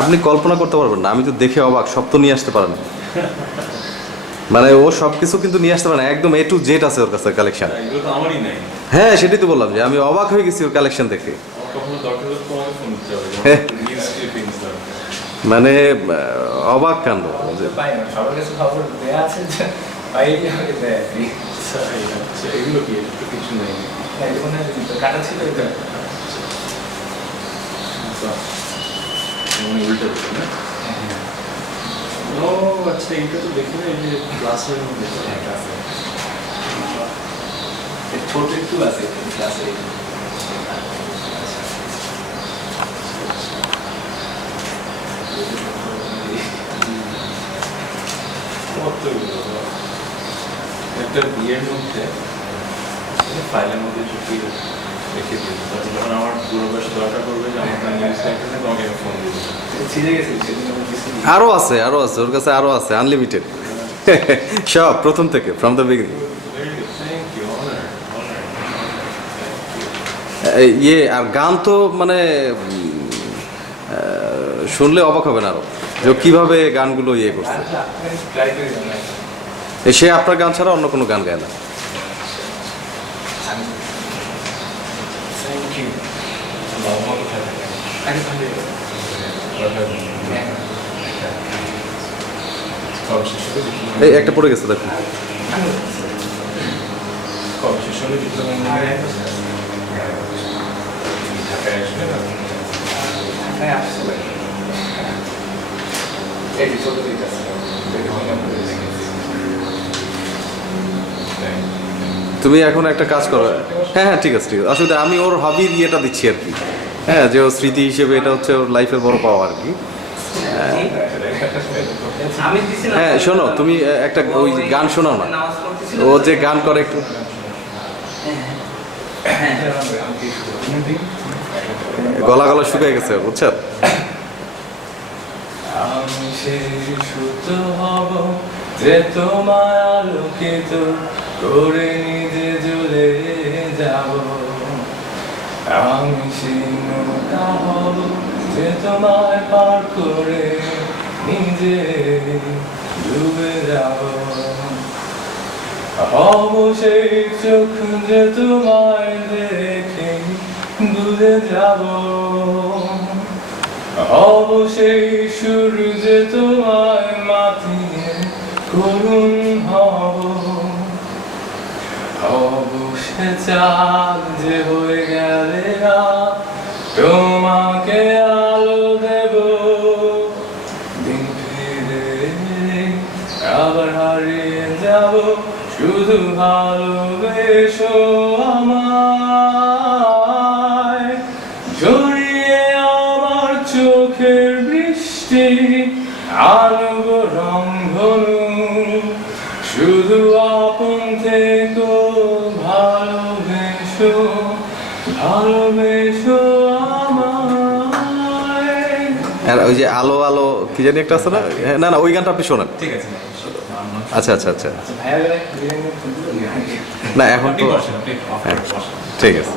আপনি কল্পনা করতে পারবেন না, আমি তো দেখে অবাক, সব তো নিয়ে আসতে পারেন। মানে ও সব কিছু কিন্তু নিয়ে আসতে পারে না, একদম A to Z আছে ওর কাছে কালেকশন। এগুলো তো আমারই নাই। হ্যাঁ সেটাই তো বললাম যে আমি অবাক হয়ে গেছি ওর কালেকশন দেখে। আমার কখনো দরকার হলে তোমাকে ফোন দিতে হবে, হ্যাঁ। নিউজ ক্লিপিংস দরকার। মানে অবাক কাণ্ড যে পাই না, সবার কাছে খবর দেয়া আছে যে পাইনি, আমাকে দেয় আর কি। আচ্ছা, এগুলো কি? এটা তো কিছু নেই। হ্যাঁ, এটা মনে হয় যে কাটা ছিল এটা। মানে উল্টে দিল না? ও আচ্ছা, এইটা তো দেখি না, এই যে ক্লাসের মধ্যে একটা আছে। এর ছোট একটু আছে ক্লাসে। কতগুলো একটা বিয়ের মধ্যে ফাইলের মধ্যে চুপিয়ে রেখে দিয়েছে, তারপর যখন আমার দূরভাষ দরকার করবে যে আমার নিউজ লাইটার নেই, তোমাকে আমি ফোন দিব। ছিঁড়ে গেছে সেদিন আমার কিছু নেই। আরো আছে, আরো আছে ওর কাছে, আরো আছে আনলিমিটেড। সব প্রথম থেকে, from the beginning. Thank you, honour honour. ইয়ে আর গান তো মানে শুনলে অবাক হবেন আরো, যে ও কিভাবে গানগুলো ইয়ে করছে। আচ্ছা, আপনি ট্রাই করে জানাই। সে আপনার গান ছাড়া অন্য কোনো গান গায় না। Thank you. বাবা কোথায় থাকে? আরে ভালো। এই একটা পড়ে গেছে দেখুন। ঢাকায় আসবে না? হ্যাঁ, আসলে এই যে ছোট দিক আছে, তুমি এখন একটা কাজ করো। হ্যাঁ হ্যাঁ ঠিক আছে ঠিক আছে, আসলে আমি ওর হবির ইয়েটা দিচ্ছি আর কি। হ্যাঁ যে ওর স্মৃতি হিসেবে এটা হচ্ছে ওর লাইফের বড় পাওয়া আর কি। আমি দিছি না। হ্যাঁ শোনো, তুমি একটা ওই গান শোনাও না, নামাজ পড়তেছিল। ও যে গান করে একটু। গলা গলা শুকিয়ে গেছে বুঝছো। আমি সেই সুত হব যে তোমার আলোকিত করে নিজে জ্বলে যাব। আমি সেই নৌকা হব যে তোমায় পার করে নিজে ডুবে যাব। হব সেই চোখ যে তোমায় দেখে বুঝে যাব। হব সেই সুর যে তোমায় মাতিয়ে করুণ হব। হব সে চাঁদ যে হয়ে গেলে রাত, তোমাকে আলো দেব। দিন ফিরে আবার হারিয়ে যাব, শুধু ভালোবেসো আমায়। জড়িয়ে আমার চোখের বৃষ্টি আনব রংধনু, শুধু আপন থেকো ভালোবেসো, ভালোবেসো আমায়। আর ওই যে আলো আলো কি জানি একটা আছে না, না না ওই গানটা আপনি শোনান। ঠিক আছে। আচ্ছা আচ্ছা আচ্ছা, ভাইয়া না এখন তো আপনি বসেন, আপনি অফ করে বসেন। ঠিক আছে।